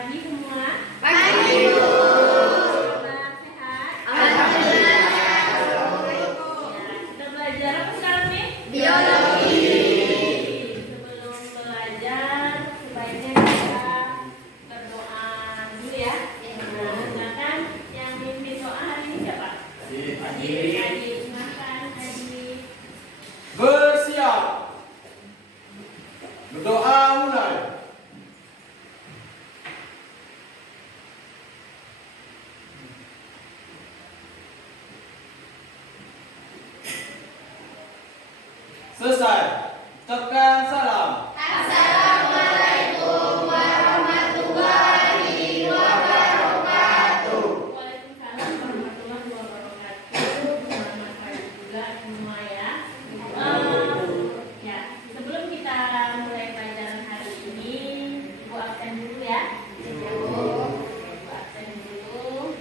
pagi semua. Pagi, Bu. Selamat sehat. Alhamdulillah. Ya, kita belajar apa sekarang nih? Biologi. Sebelum belajar, sebaiknya kita berdoa dulu ya. Nah, silakan yang mimpin doa hari ini siapa? Adi. Silakan Adi. Bersiap. Berdoa mulai. Selesai. Ucapkan salam. Assalamualaikum warahmatullahi wabarakatuh. Waalaikumsalam warahmatullahi wabarakatuh. Selamat pagi juga semua ya. Ya, sebelum kita mulai pelajaran hari ini, Ibu absen dulu ya. Ibu absen dulu.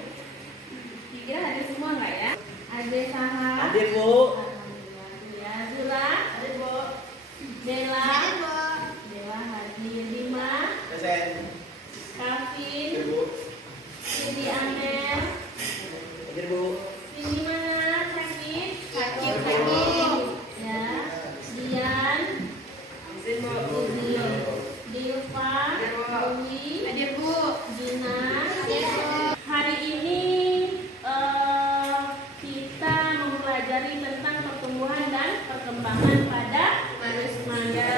Kira-kira hadir semua nggak ya? Ada Saha. Hadir, Bu. Alhamdulillah. Ya, Zula. Ada Bu. Bella. Bella hadir. Lima. Present. Kavin. Hadir, Bu. Sidi Amel. Hadir, Bu. Ini mana? Sakit? Sakit. Ya. Dian. Dilva. Dewi. Hadir, Bu. Gina. Hari ini kita mempelajari tentang pertumbuhan dan perkembangan pada manusia.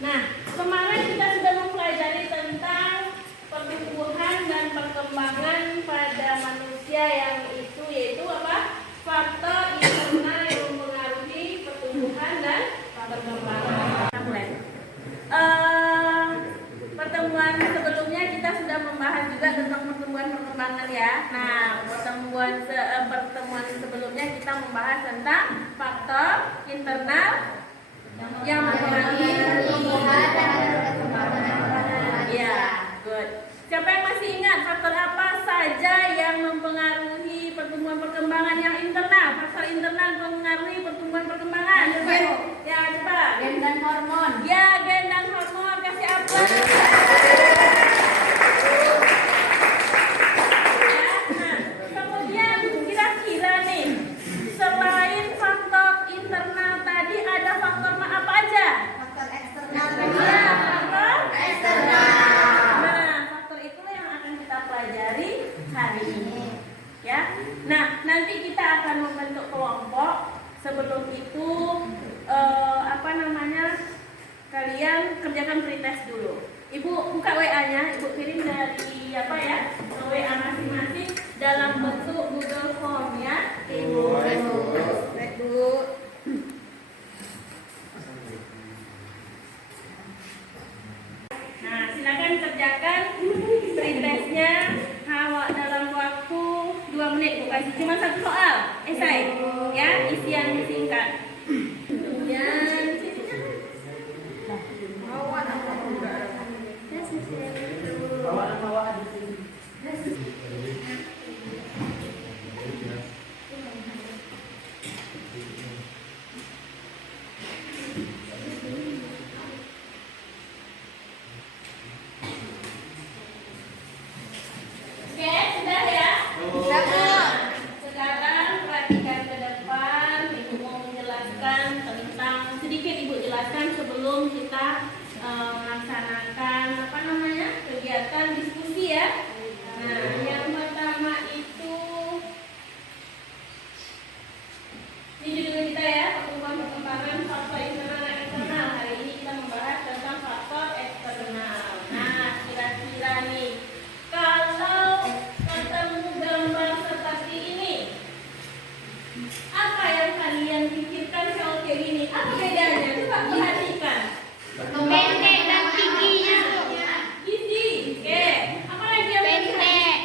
Nah, kemarin kita sudah mempelajari tentang pertumbuhan dan perkembangan pada manusia yang itu yaitu apa? Faktor internal yang mempengaruhi pertumbuhan dan perkembangan. Pertemuan sebelumnya kita sudah membahas juga tentang pertumbuhan perkembangan ya. Nah, pertemuan sebelumnya kita membahas tentang faktor internal yang mempengaruhi pertumbuhan dan perkembangan. Ya, good. Siapa yang masih ingat faktor apa saja yang mempengaruhi pertumbuhan perkembangan yang internal? Faktor internal mempengaruhi pertumbuhan perkembangan. Coba. Ya, coba. Gen dan hormon. Ya, gen dan hormon. Kasih aplaus. Ya, nah, kemudian kira-kira nih, selain faktor internal tadi ada faktor apa aja? Faktor eksternal. Ya, faktor Eksternal. Nah, faktor itulah yang akan kita pelajari hari ini. Ya. Nah, nanti kita akan membentuk kelompok. Sebelum itu kalian kerjakan pretest dulu. Ibu buka WA-nya, Ibu kirim dari WA masing-masing dalam bentuk Google Form ya. Ibu. Baik, Bu. Nah, silakan kerjakan pretestnya dalam waktu 2 menit. Bu kasih cuma 1 soal, esai. Ya, isian singkat. Kemudian oke, sudah ya? Sekarang perhatikan ke depan. Ibu mau menjelaskan tentang sedikit Ibu jelaskan sebelum kita melaksanakan kegiatan diskusi ya. Nah, yang pertama itu ini judul kita ya, pertumbuhan perkembangan faktor internal dan eksternal. Hari ini kita membahas tentang faktor eksternal. Nah, kira-kira nih, kalau ketemu gambar seperti ini, apa yang kalian pikirkan kalau kayak gini? Apa bedanya? Coba perhatikan. Pendek dan tingginya. Gizi, oke. Apa lagi yang Pendek.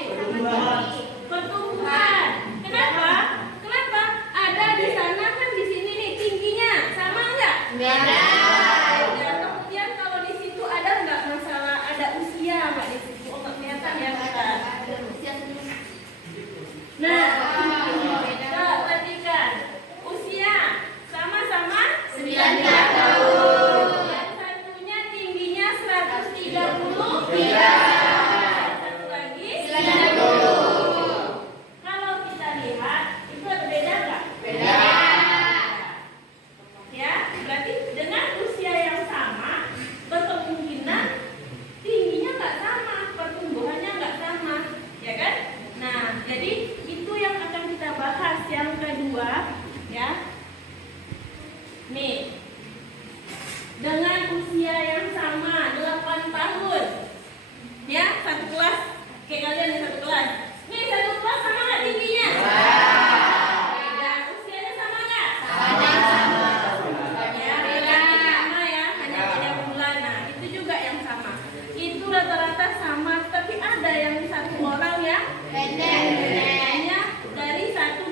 Hanya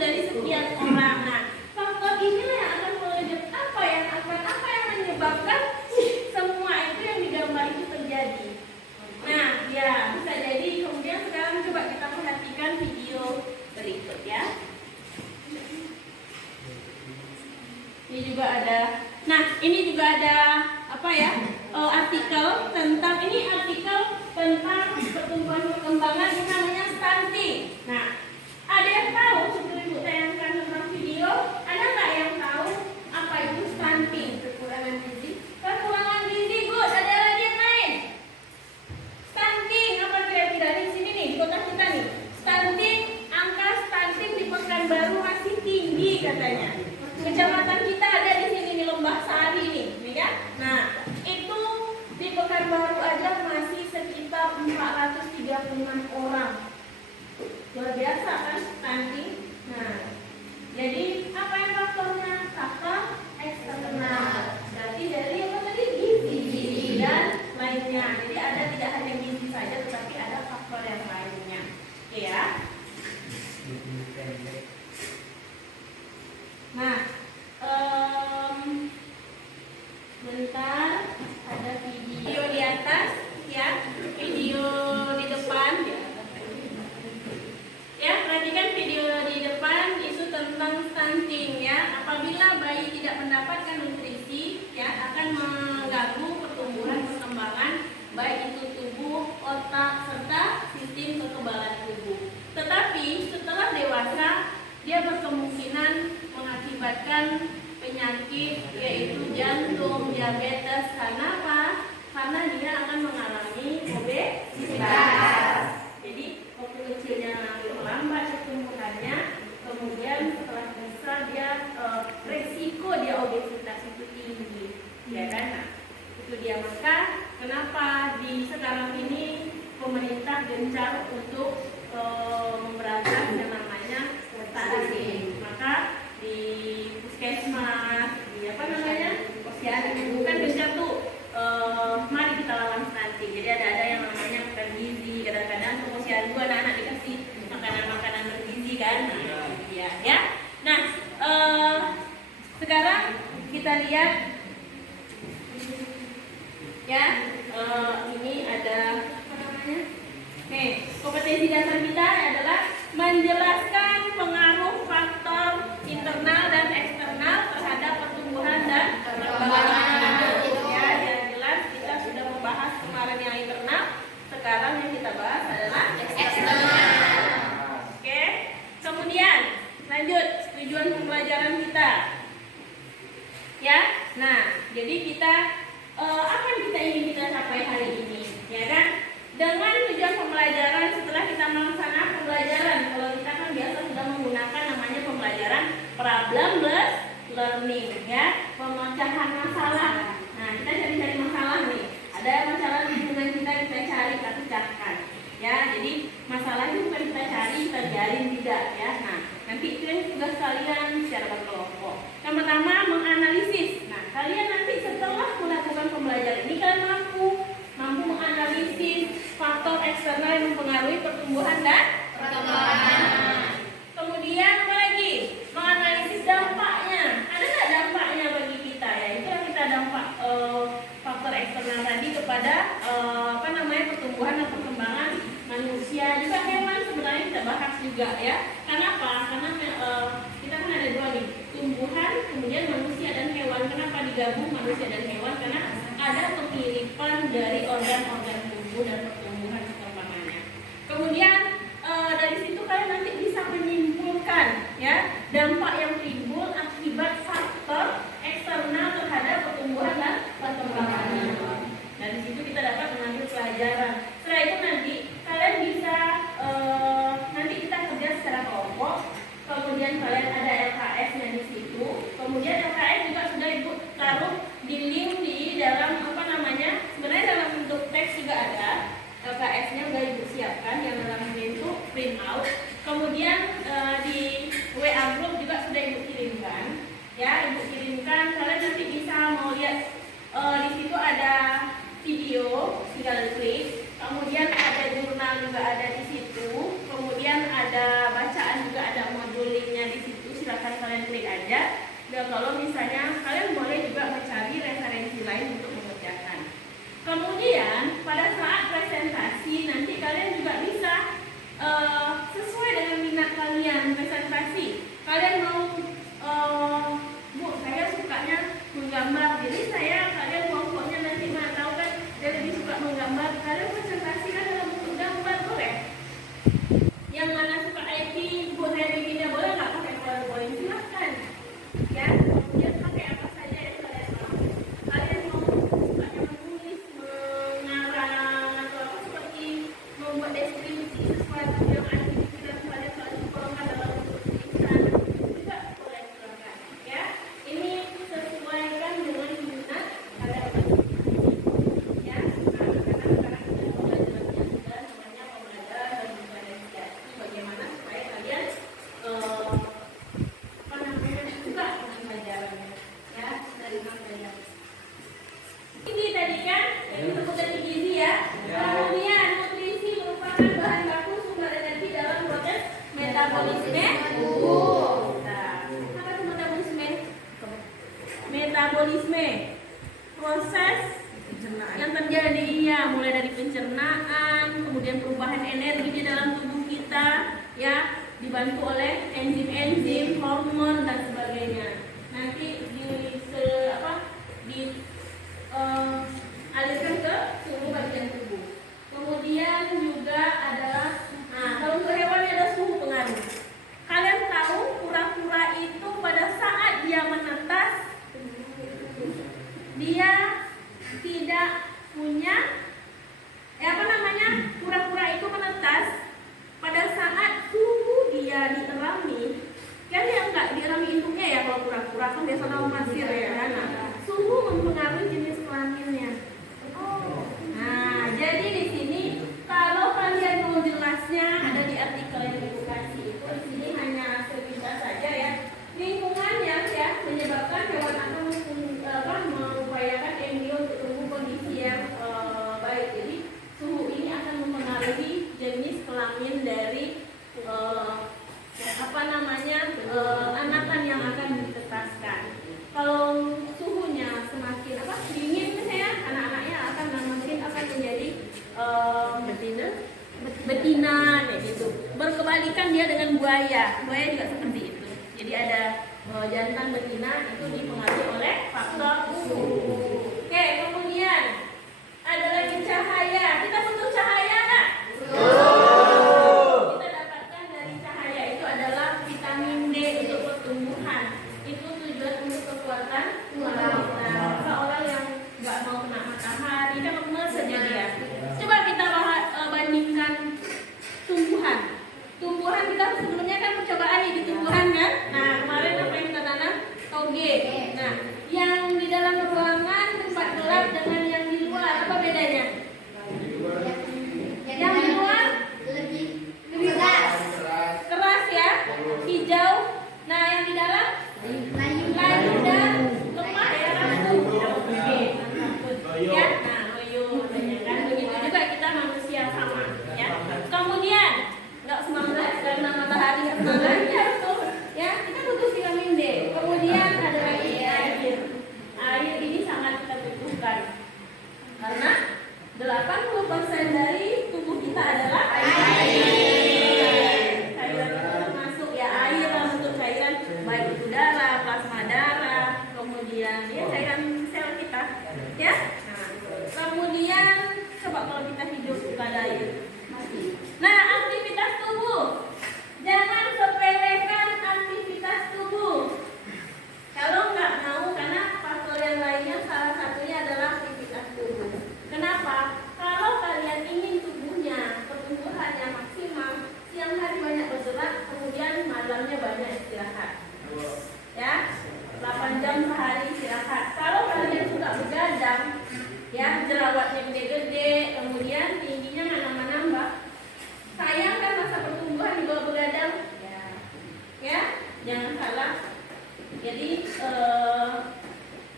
dari sekian orang. Nah, faktor inilah yang akan menyebabkan semua itu yang digambar itu terjadi. Nah, ya bisa jadi. Kemudian sekarang coba kita perhatikan video berikut ya. Ini juga ada. Nah, ini juga ada apa ya? Artikel tentang pertumbuhan perkembangan yang namanya stunting. Nah, ada yang tahu sebelum Ibu tayangkan tentang video? Ada nggak yang tahu apa itu stunting? Kekurangan gizi. Kekurangan gizi, Gus. Ada lagi yang lain? Stunting apa kira-kira di sini nih di kota kita nih? Stunting, angka stunting di Pekanbaru masih tinggi katanya. Kecamatan kita ada di sini nih Lembah Sari nih, ya. Nah, itu di Pekanbaru aja masih sekitar 436 orang. Luar biasa kan stunting. Nah, jadi apa yang faktornya? Faktor eksternal. Berarti dari apa tadi? Gizi dan lainnya. Jadi ada tidak hanya gizi saja, tetapi ada faktor yang lainnya. Oke ya. Nah, bentar, ada video di atas ya, video di depan ya, perhatikan video di depan itu tentang stunting ya. Apabila bayi tidak mendapatkan nutrisi ya, akan mengganggu pertumbuhan perkembangan baik itu tubuh, otak serta sistem kekebalan tubuh. Tetapi setelah dewasa dia berkemungkinan mengakibatkan penyakit yaitu jantung, diabetes. Karena apa? Karena dia akan mengalami obesitas. Jadi waktu kecilnya lambat pertumbuhannya, kemudian setelah besar dia resiko dia obesitas itu tinggi, ya kan? Nah, itu dia. Maka kenapa di sekarang ini pemerintah gencar untuk memberantas yang namanya stunting. Maka di puskesmas, di apa namanya, posyandu bukan gencar tuh, mari kita lawan stunting. Jadi ada yang namanya makan gizi. Kadang-kadang ke posyandu anak-anak dikasih makanan bergizi kan. Nah, ya. Nah, sekarang kita lihat ya, ini ada apa namanya? Kompetensi dasar kita adalah menjelaskan pengaruh faktor internal dan eksternal terhadap pertumbuhan dan perkembangan anak. Ya, yang jelas kita sudah membahas kemarin yang internal, sekarang yang kita bahas adalah eksternal. Oke, kemudian lanjut tujuan pembelajaran kita. Ya, nah, jadi kita apa yang kita ingin kita capai hari ini, ya kan? Dengan tujuan pembelajaran, setelah kita melaksanakan pembelajaran, kalau kita kan biasa sudah menggunakan namanya pembelajaran problem-based learning, ya, pemecahan masalah. Nah, kita cari-cari masalah nih. Ada masalah di lingkungan kita cari, kita pecahkan. Ya, jadi masalah itu bukan kita cari, kita biarin tidak, ya. Nah, nanti itu yang tugas kalian secara berkelompok. Yang pertama menganalisis. Nah, kalian nanti setelah melakukan pembelajaran ini kalian mampu menganalisis faktor eksternal yang mempengaruhi pertumbuhan dan perkembangan. Kemudian apa lagi? Menganalisis dampaknya. Ada nggak dampaknya bagi kita ya? Itu yang kita dampak faktor eksternal tadi kepada pertumbuhan dan perkembangan manusia. Juga hewan sebenarnya kita bahas juga ya. Kenapa? Karena kita kan ada dua nih, tumbuhan, kemudian manusia dan hewan. Kenapa digabung manusia dan hewan? Karena ada kemiripan dari organ-organ tubuh dan pertumbuhan perkembangannya. Kemudian dari situ kalian nanti bisa menyimpulkan ya dampak yang timbul akibat faktor eksternal terhadap pertumbuhan dan perkembangannya. Dari situ kita dapat mengambil pelajaran. Setelah itu nanti kalian bisa nanti kita kerja secara kelompok. Kemudian kalian ada LKS-nya di situ. Kemudian LKS juga sudah Ibu taruh di link di dalam sebenarnya dalam bentuk teks juga ada. LKS-nya sudah Ibu siapkan yang dalam bentuk print out. Kemudian di WA group juga sudah Ibu kirimkan. Ya, Ibu kirimkan. Kalian nanti bisa mau lihat di situ ada video, tinggal klik. Kemudian ada jurnal juga ada di situ. Kemudian update aja. Dan kalau misalnya kalian boleh juga mencari referensi lain untuk mengerjakan. Kemudian pada saat presentasi nanti kalian juga bisa sesuai dengan minat kalian presentasi. Kalian mau Bu, saya sukanya menggambar. Jadi kalian kelompoknya nanti tahu kan dia lebih suka menggambar. Kalian presentasikan dalam bentuk gambar boleh. Yang mana suka IT, Bu saya bikinnya boleh nggak pakai PowerPoint? Silahkan. Ya, kemudian pakai apa saja yang kalian mau. Kalian mau sukanya menulis, mengarang atau apa seperti membuat deskripsi sesuatu yang ada di pikiran kalian kalau dituangkan dalam bentuk tulisan juga boleh silakan. Ya, ini sesuaikan dengan minat kalian masing-masing. Ya, nah karena sekarang kita mulai jelasnya sudah namanya pembelajaran dan diferensiasi bagaimana supaya kalian suka dengan pelajarannya, ya dari pelajaran. Ini tadi kan yang disebut tadi gizi ya. Kemudian nutrisi merupakan bahan baku sumber energi dalam proses metabolisme tubuh. Nah, apa itu metabolisme? Metabolisme proses yang terjadi ya mulai dari pencernaan, kemudian perubahan energi di dalam tubuh kita, ya dibantu oleh enzim-enzim, hormon dan sebagainya. Nanti alirkan ke seluruh bagian tubuh. Kemudian juga adalah, kalau untuk hewan ada suhu pengaruh. Kalian tahu kura-kura itu pada saat dia menetas, dia tidak punya, kura-kura itu menetas pada saat suhu dia dierami. Kan yang nggak dierami induknya ya, kalau kura-kura kan biasa nama pasir ya. Nah, suhu mempengaruhi jenis kelaminnya. Nah, jadi di sini kalau kalian mau jelasnya ada di artikel yang ibu kasih itu. Di sini hanya sepintas saja ya. Lingkungan yang menyebabkan hewan akan mengupayakan embrio untuk tumbuh kondisi yang baik. Jadi suhu ini akan mempengaruhi jenis kelamin dari anakan yang akan ditetaskan. Kalau suhunya semakin dingin misalnya, anak-anaknya akan menjadi betina kayak gitu. Berkebalikan dia dengan buaya juga seperti itu. Jadi ada jantan betina itu dipengaruhi oleh faktor suhu. Oke, kemudian ada lagi cahaya. Kita butuh cahaya nggak? Kita dapatkan dari cahaya itu adalah vitamin D untuk pertumbuhan. Itu tujuan untuk kekuatan tulang kita. Maka orang yang nggak mau kena matahari kan lemes saja dia. Coba kita bandingkan tumbuhan. Tumbuhan kita sebelumnya kan percobaan nih di tumbuhan kan. Nah kemarin apa yang kita tanam? Toge. Nah yang di dalam ruangan tempat gelap dengan yang di luar apa bedanya? Yang di luar lebih keras ya, hijau. Nah yang di dalam layu dan lemah ya, rapuh. Oke, ya. Nah loyo katanya kan. Begitu juga kita manusia sama ya. Kemudian nggak semangat karena matahari nggak semangat ya, kita butuh vitamin D. Kemudian ada lagi air. Air ini sangat kita butuhkan karena 80% dari tubuh kita adalah air. Cairan itu termasuk ya air dalam bentuk cairan, baik itu darah, plasma darah, kemudian ya cairan sel kita, ya. Nah, kemudian coba kalau kita hidup nggak ada air, mati. Nah, aktivitas tubuh, jangan sepelekan aktivitas tubuh. Kalau nggak mau, karena faktor yang lainnya salah satunya adalah aktivitas tubuh. Kenapa? Kalau kalian ingin tubuhnya pertumbuhannya maksimal, siang hari banyak bergerak, kemudian malamnya banyak istirahat. Ya, 8 jam sehari istirahat. Kalau kalian suka begadang, ya jerawatnya gede-gede, kemudian tingginya nambah-nambah. Sayang kan masa pertumbuhan di bawah begadang. Ya, jangan salah. Jadi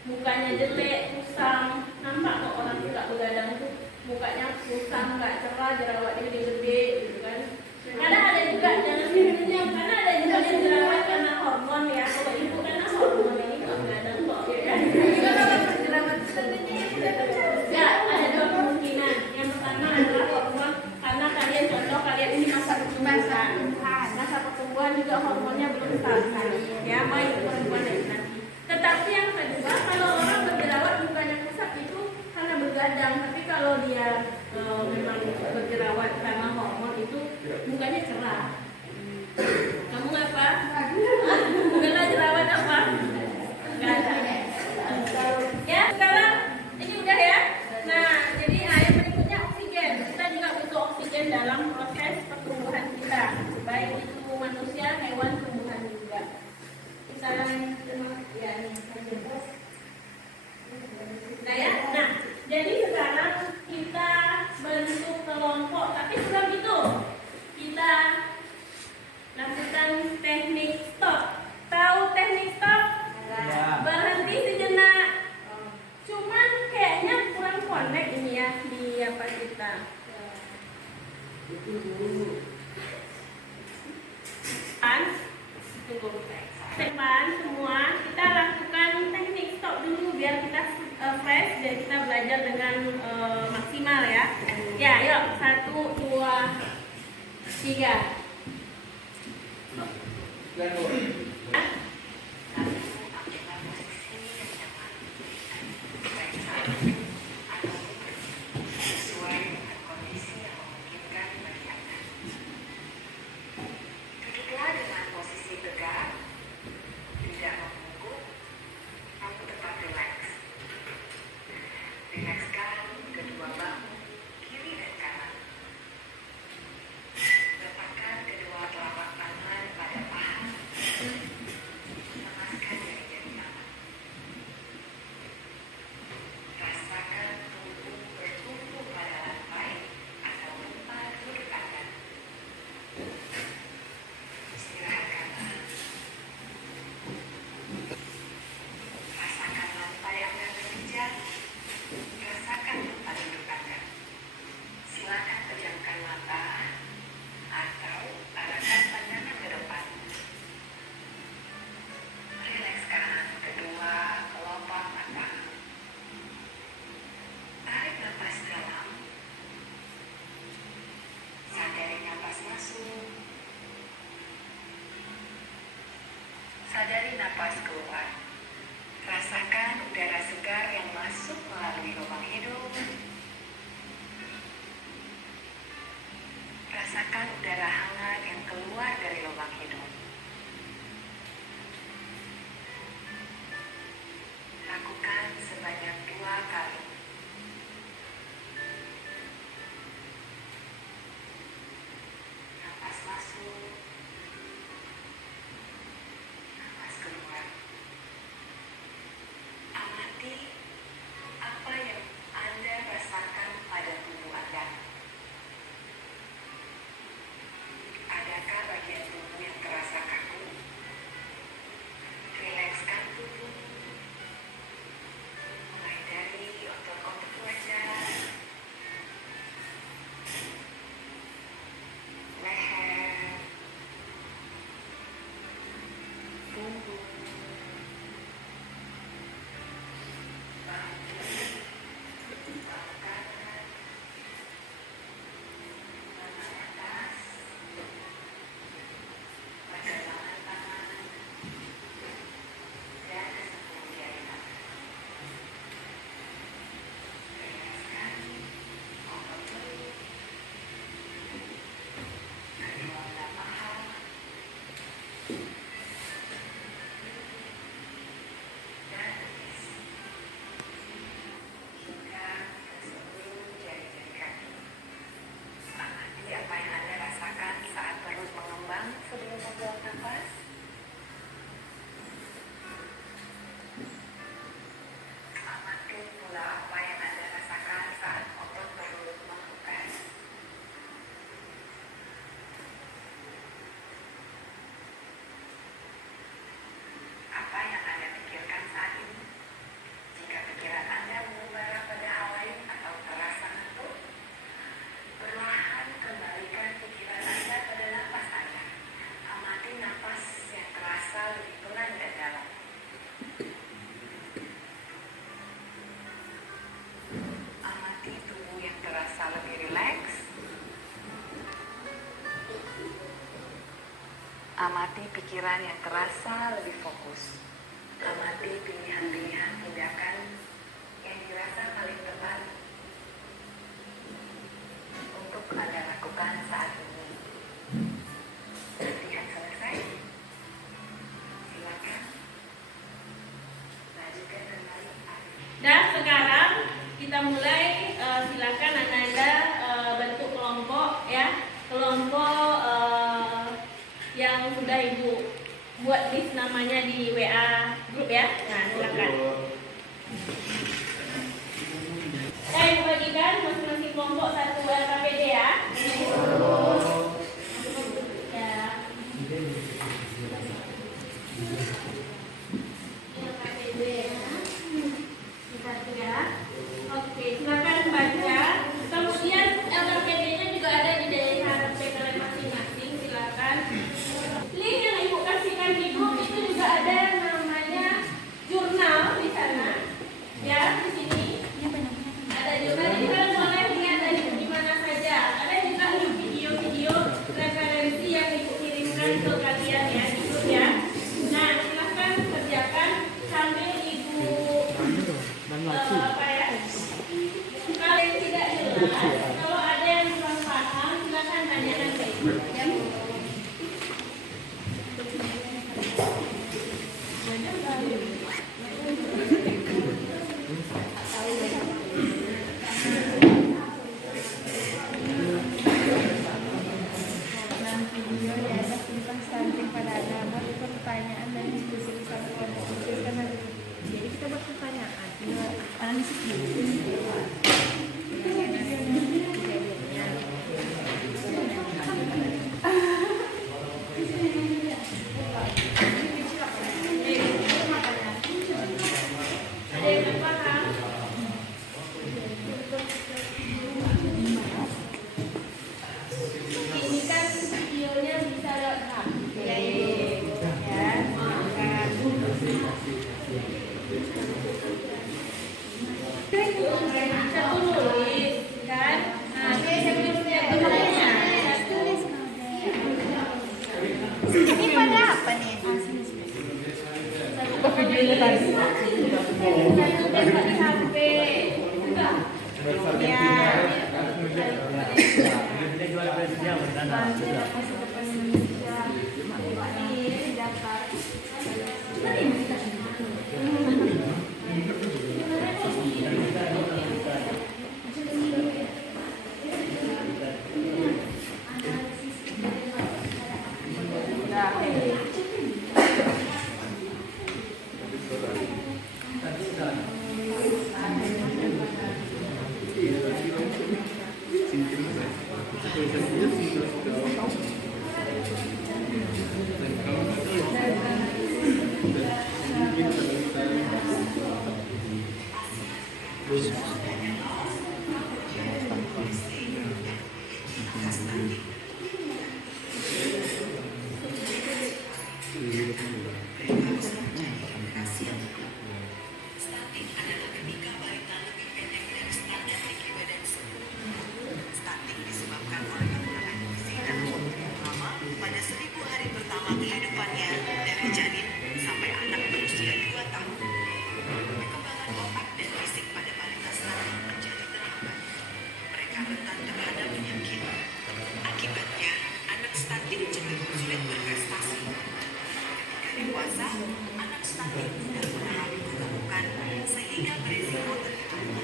mukanya jelek, kusam, nampak kok orang suka begadang tuh mukanya kusam, nggak cerah, jerawatnya gede-gede, gitu kan. Karena ada juga jangan karena ada juga yang jerawat karena hormon ya. Kalau ibu dia memang berjerawat karena hormon itu mukanya cerah. Kamu apa? Bukanlah jerawat apa? Enggak ada. Ya, sekarang ini udah ya. Nah, jadi yang berikutnya oksigen. Kita juga butuh oksigen dalam proses pertumbuhan kita, baik itu manusia, hewan, tumbuhan juga. Kita ya ini saja. Nah ya, nah jadi sekarang kita bentuk kelompok, tapi sebelum itu kita lakukan teknik stop. Tahu teknik stop? Ya. Berhenti sejenak. Cuman kayaknya kurang connect ini ya di apa kita. Tunggu. Teman semua, kita lakukan teknik stop dulu biar kita fresh, biar kita belajar dengan maksimal ya. Ya, yuk 1, 2, 3. Dan Bu. Sesuai dengan kondisi yang memungkinkan bagi Anda. Duduklah dengan posisi tegak, tidak membungkuk, namun tetap rileks. Rilekskan kedua bahu, kiri dan kanan. Letakkan kedua telapak tangan pada paha. Lemaskan jari-jari tangan. Rasakan tubuh bertumpu pada lantai atau tempat duduk Anda. Istirahatkanlah. Rasakan lantai Anda berpijak. Rasakan tempat duduk Anda. Silakan pejamkan mata atau arahkan pandangan ke depan. Rilekskan kedua kelopak mata. Tarik napas dalam. Sadari napas masuk. Sadari napas keluar. Rasakan udara segar yang masuk melalui lubang hidung. Rasakan udara hangat yang keluar dari lubang hidung. Lakukan sebanyak 2 kali. Napas masuk. Napas keluar. Amati apa yang Anda rasakan pada tubuh Anda. Adakah bagian tubuh yang terasa kaku? Rilekskan tubuh. Mulai dari otot-otot wajah, leher, punggung, bahu, bahu kanan, lengan atas, pergelangan tangan, dan sepuluh jari tangan. Rilekskan otot perut, kedua belah paha, dan betis, hingga ke seluruh jari-jari kaki. Amati apa yang Anda rasakan saat perut mengembang sebelum membuang nafas. Amati pula apa yang Anda rasakan saat otot perut mengempes. Apa yang Anda pikirkan saat ini? Jika pikiran Anda mengembara pada hal lain atau terasa ngantuk, perlahan kembalikan pikiran Anda pada napas Anda. Amati napas yang terasa lebih pelan dan dalam. Amati tubuh yang terasa lebih rileks. Amati pikiran yang terasa lebih fokus. Amati pilihan-pilihan tindakan yang dirasa paling tepat. list namanya di WA grup ya. Nah, silakan. Saya bagikan masing-masing kelompok satu LKPD ya. Ya. LKPD ya. Oke, silakan baca. Kemudian LKPD-nya juga ada di daerah HP kalian masing-masing. Silakan. Link yang ibu kasihkan di grup itu juga ada namanya jurnal di sana. Ya, di sini. Ada jurnal, jadi kalian boleh lihat dari di mana saja. Ada juga video-video referensi yang ibu kirimkan ke kalian ya di grup ya. Nah, silakan kerjakan sambil ibu apa ya? Kalau yang tidak jelas, kalau ada yang kurang paham, silakan tanyakan ke ibu. Ya. Pertanyaan dan diskusi bersama kelompok khusus kan ada. Jadi kita buat pertanyaan, analisis dulu. Ada yang paham? Ini kan videonya bisa lewat HP. Ya, satu nulis kan? Nah, sebelumnya tulisnya. Ini pada apa nih? Satu videonya tadi. Satu di HP. Ya. Stunting disebabkan oleh kekurangan gizi dan protein utama pada 1000 hari pertama kehidupannya dari janin sampai anak berusia 2 tahun. Perkembangan otak dan fisik pada balita stunting menjadi terhambat. Mereka rentan terhadap penyakit. Akibatnya, anak stunting cenderung sulit berprestasi. Ketika dewasa, anak stunting mudah mengalami kegemukan sehingga berisiko terkena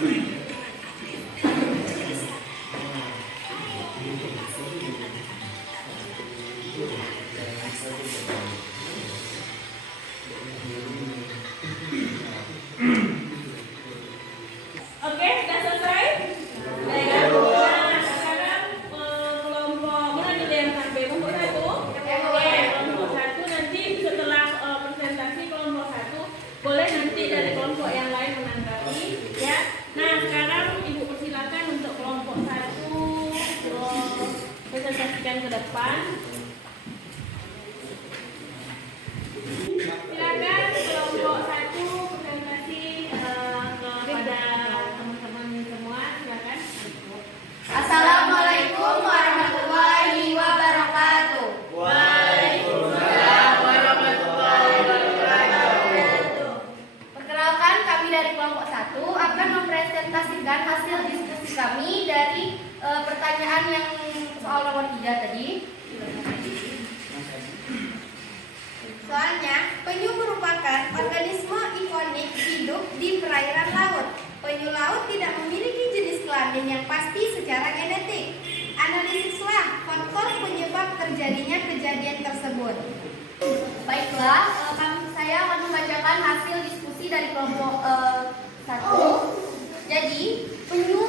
Oke, sudah selesai? Sudah ya? Nah, sekarang kelompok mana nih yang sampai kelompok satu? Oke, kelompok satu nanti setelah presentasi kelompok satu boleh nanti dari kelompok yang lain menanggapi ya. Nah, sekarang Ibu persilakan untuk kelompok satu presentasikan ke depan. Silakan kelompok satu presentasi kepada teman-teman semua, silakan. Assalamualaikum warahmatullahi wabarakatuh. Waalaikumsalam warahmatullahi wabarakatuh. Perkenalkan, kami dari kelompok 1 akan mempresentasikan hasil diskusi kami dari pertanyaan yang soal nomor 3 tadi. Soalnya, penyu merupakan organisme ikonik hidup di perairan laut. Penyu laut tidak memiliki jenis kelamin yang pasti secara genetik. Analisislah faktor penyebab terjadinya kejadian tersebut. Baiklah, saya akan membacakan hasil diskusi dari kelompok 1. Jadi, penyu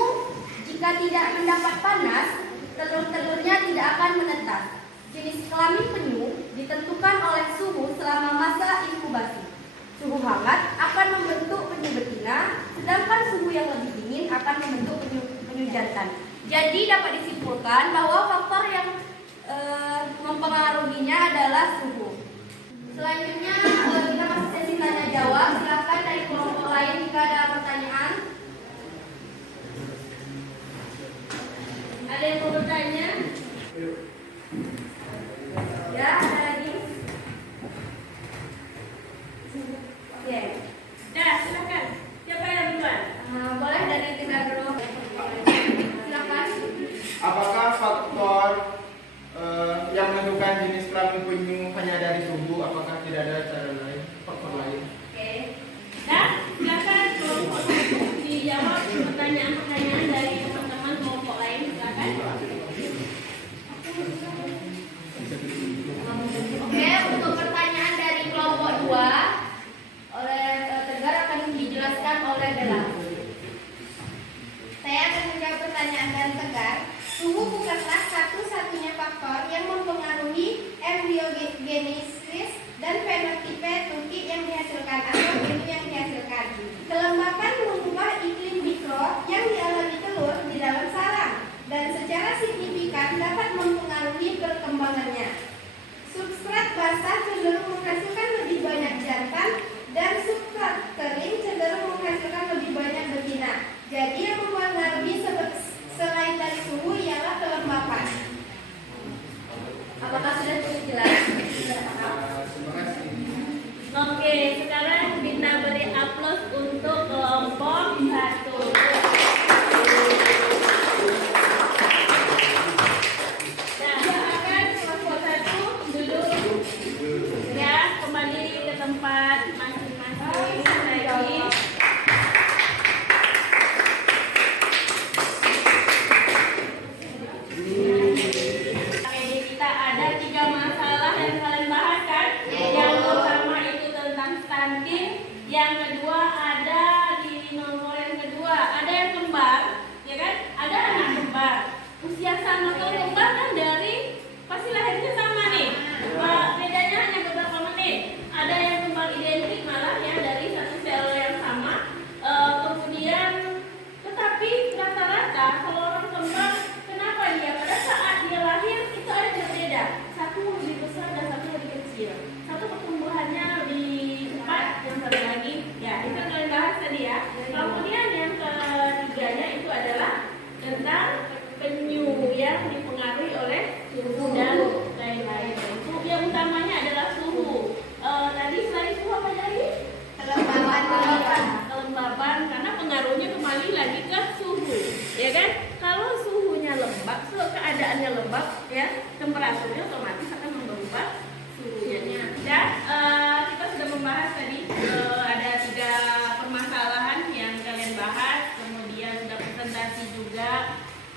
jika tidak mendapat panas, telur-telurnya tidak akan menetas. Jenis kelamin penyu ditentukan oleh suhu selama masa inkubasi. Suhu hangat akan membentuk penyu betina, sedangkan suhu yang lebih dingin akan membentuk penyu jantan. Jadi dapat disimpulkan bahwa faktor yang mempengaruhinya adalah suhu. Selanjutnya kita masuk sesi tanya jawab. Silakan dari kelompok lain jika ada pertanyaan. Ada yang mau bertanya? Ya, ada lagi. Oke. Dah, silakan. Siapa yang duluan? Boleh dari Tinggal dulu. Silakan. Apakah faktor yang menentukan jenis kelamin penyu hanya dari suhu? Apakah tidak ada cara lain, faktor lain? Oke. Dah, silakan kelompok satu dijawab pertanyaan-pertanyaan dari teman-teman kelompok lain, silakan. Oke, untuk pertanyaan dari kelompok 2 oleh Tegar akan dijelaskan oleh Bella. Saya akan menjawab pertanyaan dari Tegar. Suhu bukanlah satu-satunya faktor yang mempengaruhi embriogenesis dan fenotipe tukik yang dihasilkan atau penyu yang dihasilkan. Kelembapan mengubah iklim mikro yang dialami telur di dalam sarang dan secara signifikan dapat mempengaruhi perkembangannya. Substrat basah cenderung menghasilkan lebih banyak jantan dan substrat kering cenderung menghasilkan lebih banyak betina. Jadi yang mempengaruhi selain dari suhu ialah kelembapan. Apakah sudah cukup jelas? Terima kasih. Oke, sekarang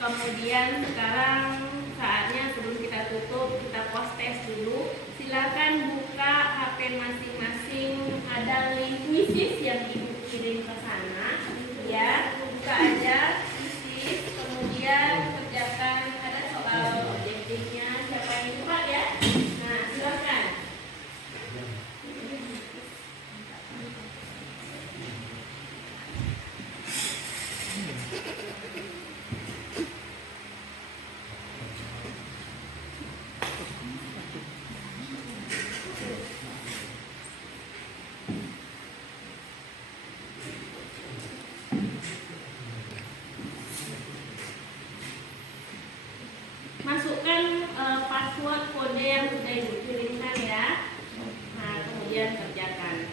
Kemudian sekarang saatnya sebelum kita tutup, kita post test dulu. Silakan buka HP masing-masing, ada link quizzes yang Ibu kirim ke sana. Ya, buka aja quizzes, kemudian kerjakan, ada soal objektifnya. Siapa yang buka ya? Nah, silakan. Masukkan password kode yang sudah Ibu kirimkan ya. Nah, kemudian kerjakan.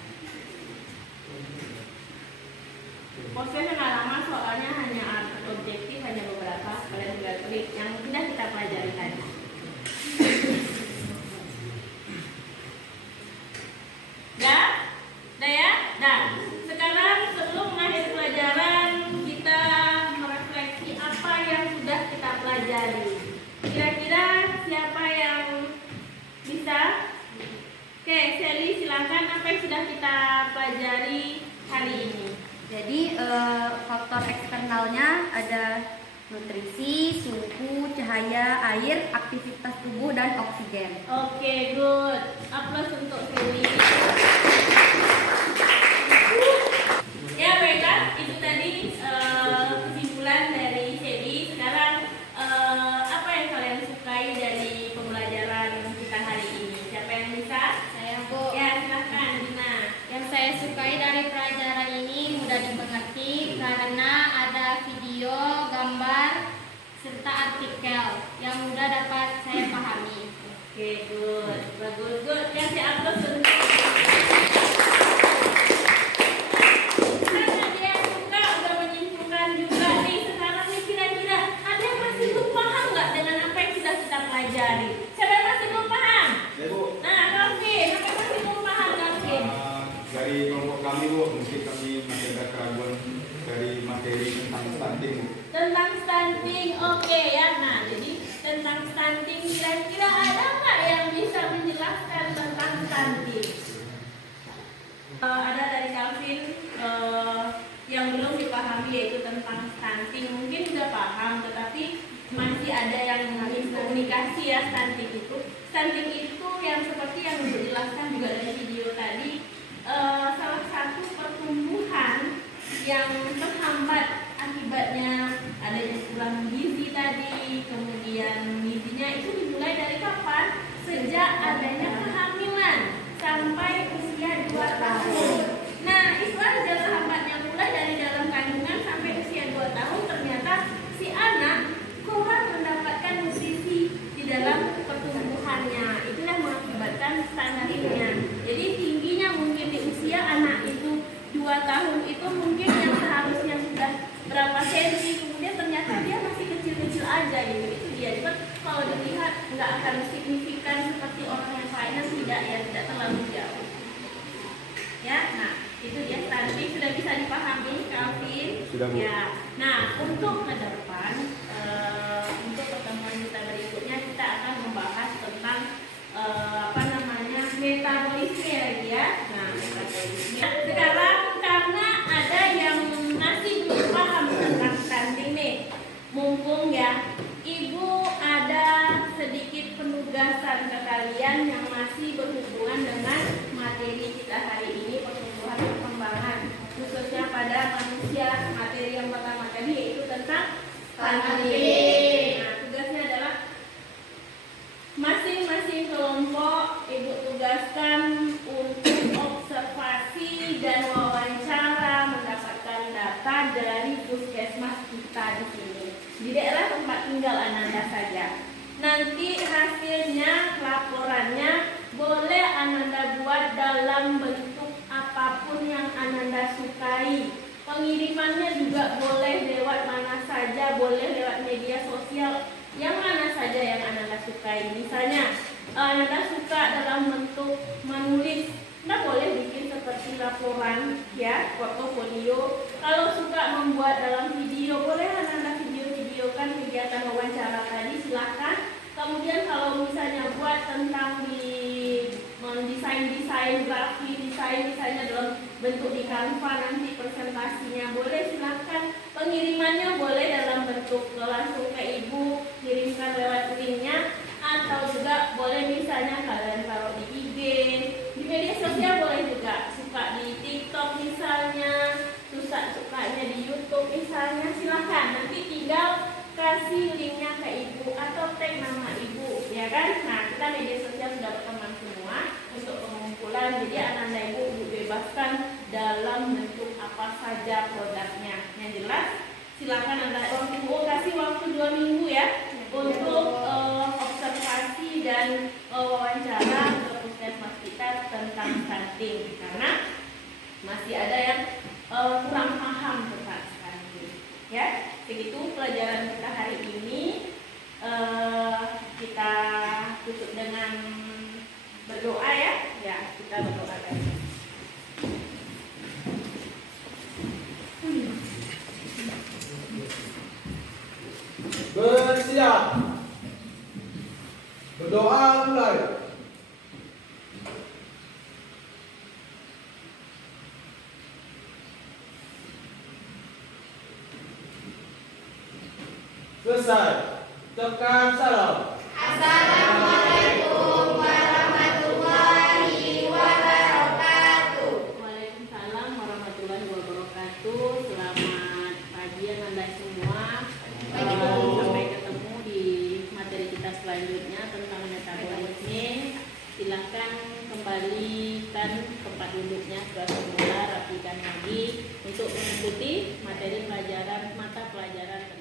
Prosesnya nggak lama, soalnya hanya objektif, hanya beberapa. Kalian tinggal klik yang sudah kita pelajari tadi. Dah? Dah ya? Dah. Sekarang sebelum mengakhiri pelajaran, kita merefleksi apa yang sudah kita pelajari. Kira-kira siapa yang bisa? Oke, Sally silakan, apa yang sudah kita pelajari hari ini? Jadi faktor eksternalnya ada nutrisi, suhu, cahaya, air, aktivitas tubuh, dan oksigen. Oke, good. Aplaus untuk Sally. Ya, baiklah. Itu tadi kesimpulan dari Sally. Sekarang apa yang kalian sukai dari pembelajaran kita hari ini? Siapa yang bisa? Saya Bu. Ya, silakan, Dina. Yang saya sukai dari pelajaran ini mudah dimengerti karena ada video, gambar, serta artikel yang mudah dapat saya pahami. Oke, good. Bagus, good. Yang saya aplaus untuk karena dia suka udah menyimpulkan juga nih. Sekarang nih kira-kira ada yang masih belum paham nggak dengan apa yang sudah kita pelajari? Siapa yang masih belum paham? Ya Bu, Nah, Calvin, apa yang masih belum paham, Calvin? dari kelompok kami Bu, mungkin kami masih ada keraguan dari materi tentang stunting Bu. Tentang stunting, oke ya. Nah, jadi tentang stunting kira-kira ada nggak yang bisa menjelaskan tentang stunting? Ada dari Calvin yang belum dipahami, yaitu tentang stunting. Mungkin sudah paham, tetapi masih ada yang miskomunikasi ya. Stunting itu yang seperti yang dijelaskan juga dari video tadi, salah satu pertumbuhan yang terhambat akibatnya adanya kurang gizi tadi. Kemudian gizinya itu dimulai dari kapan? Sejak adanya kehamilan sampai usia 2 tahun. Nah, itu aja terhambatnya, mulai dari dalam kandungan sampai usia 2 tahun. Ternyata si anak kurang mendapatkan nutrisi di dalam pertumbuhannya. Itulah mengakibatkan stuntingnya. Jadi tingginya mungkin di usia anak itu 2 tahun itu mungkin yang seharusnya sudah berapa senti, kemudian ternyata dia masih kecil-kecil aja gitu. Itu dia. Jadi kalau dilihat nggak akan signifikan seperti orang yang lainnya, tidak terlalu jauh. Ya, nah itu dia stunting. Sudah bisa dipahami, Calvin? Sudah, Bu. Ya. Nah, untuk ke depan, untuk pertemuan kita berikutnya kita akan membahas tentang metabolisme lagi ya. Nah, metabolisme. Sekarang karena ada yang masih belum paham tentang stunting nih, mumpung ya, Ibu ada sedikit penugasan ke kalian yang masih berhubungan dengan materi kita hari ini, pertumbuhan perkembangan, khususnya pada manusia. Materi yang pertama tadi yaitu tentang stunting. Nah, tugasnya adalah masing-masing kelompok Ibu tugaskan untuk observasi dan wawancara mendapatkan data dari puskesmas kita di sini, di daerah tempat tinggal Ananda saja. Nanti hasilnya, laporannya boleh Ananda buat dalam bentuk apapun yang Ananda sukai. Pengirimannya juga boleh lewat mana saja, boleh lewat media sosial yang mana saja yang Ananda sukai. Misalnya Ananda suka dalam bentuk menulis, Anda boleh bikin seperti laporan ya, portofolio. Kalau suka membuat dalam video, boleh Ananda video-videokan kegiatan Kemudian kalau misalnya buat tentang di mendesain grafis, desainnya dalam bentuk di Canva, nanti presentasinya boleh, silahkan. Pengirimannya boleh dalam bentuk langsung ke ibu, kirimkan lewat linknya, atau juga boleh misalnya kalian taruh di IG, di media sosial boleh juga, suka di TikTok misalnya, sukanya di YouTube misalnya, silahkan. Nanti tinggal kasih linknya ke ibu atau tag nama ibu, ya kan? Nah, kita media sosial sudah berteman semua untuk pengumpulan, jadi anak ibu bebaskan dalam bentuk apa saja produknya. Yang jelas, silakan anda kasih waktu 2 minggu ya untuk observasi dan wawancara ke puskesmas kita tentang stunting, karena masih ada yang kurang paham tentang stunting. Ya, begitu pelajaran kita hari ini. Kita tutup dengan berdoa ya. Ya, kita berdoa guys. Bersiap. Berdoa mulai. Selesai. Tekan salam. Assalamualaikum warahmatullahi wabarakatuh. Waalaikumsalam warahmatullahi wabarakatuh. Selamat pagi anda semua. Sampai ketemu di materi kita selanjutnya tentang metabolisme. Silahkan kembalikan tempat duduknya sudah semula, rapikan lagi untuk mengikuti materi pelajaran mata pelajaran